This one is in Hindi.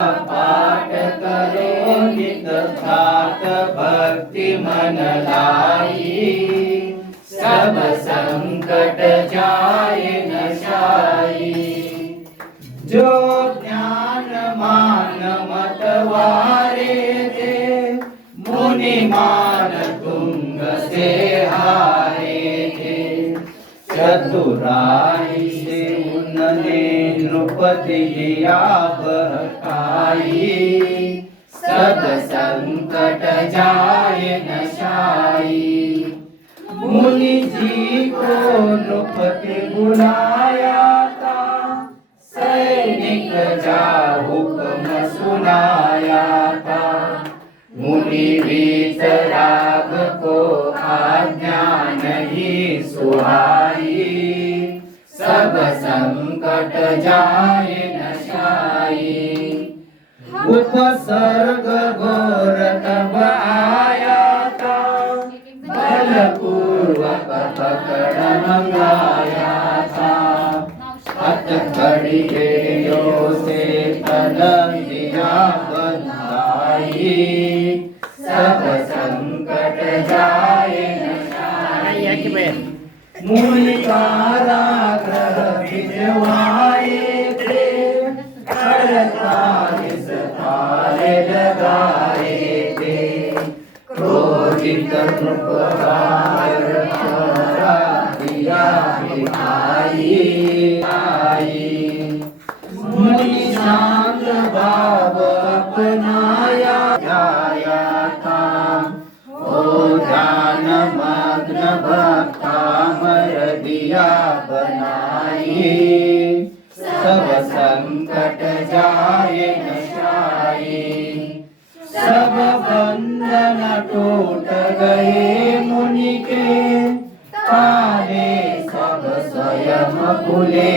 पाठ करो नित ठाक भक्ति मन लाई सब संकट जाए नशाई जो ज्ञान मान मत वारे थे मुनि मान तुंग से चतुराई से उनने नृपति लिया बहकाई सब संकट जाय नशाई। मुनि जी को नृपति बुलाया था सैनिक जा हुक्म सुनाया था मुनि भी सुहाई सब संकट जाए नशाई उपसर्ग घोर तब आया था, बलपूर्वक पकड़ मंगाया था। हथ खड़ियो से तलब दिया बंधाई, सब संकट जाए नशाई मुनि काराग्रह भिजवाए थे अड़तालीस ताले लगाए थे क्रोधित करा दिया मिठाई आई मुनि शांत भाव मग्न भक्तामर दिया बनाई। सब संकट जाए नशाई। सब बंधन टूट गए मुनि के। तारे सब स्वयं खुले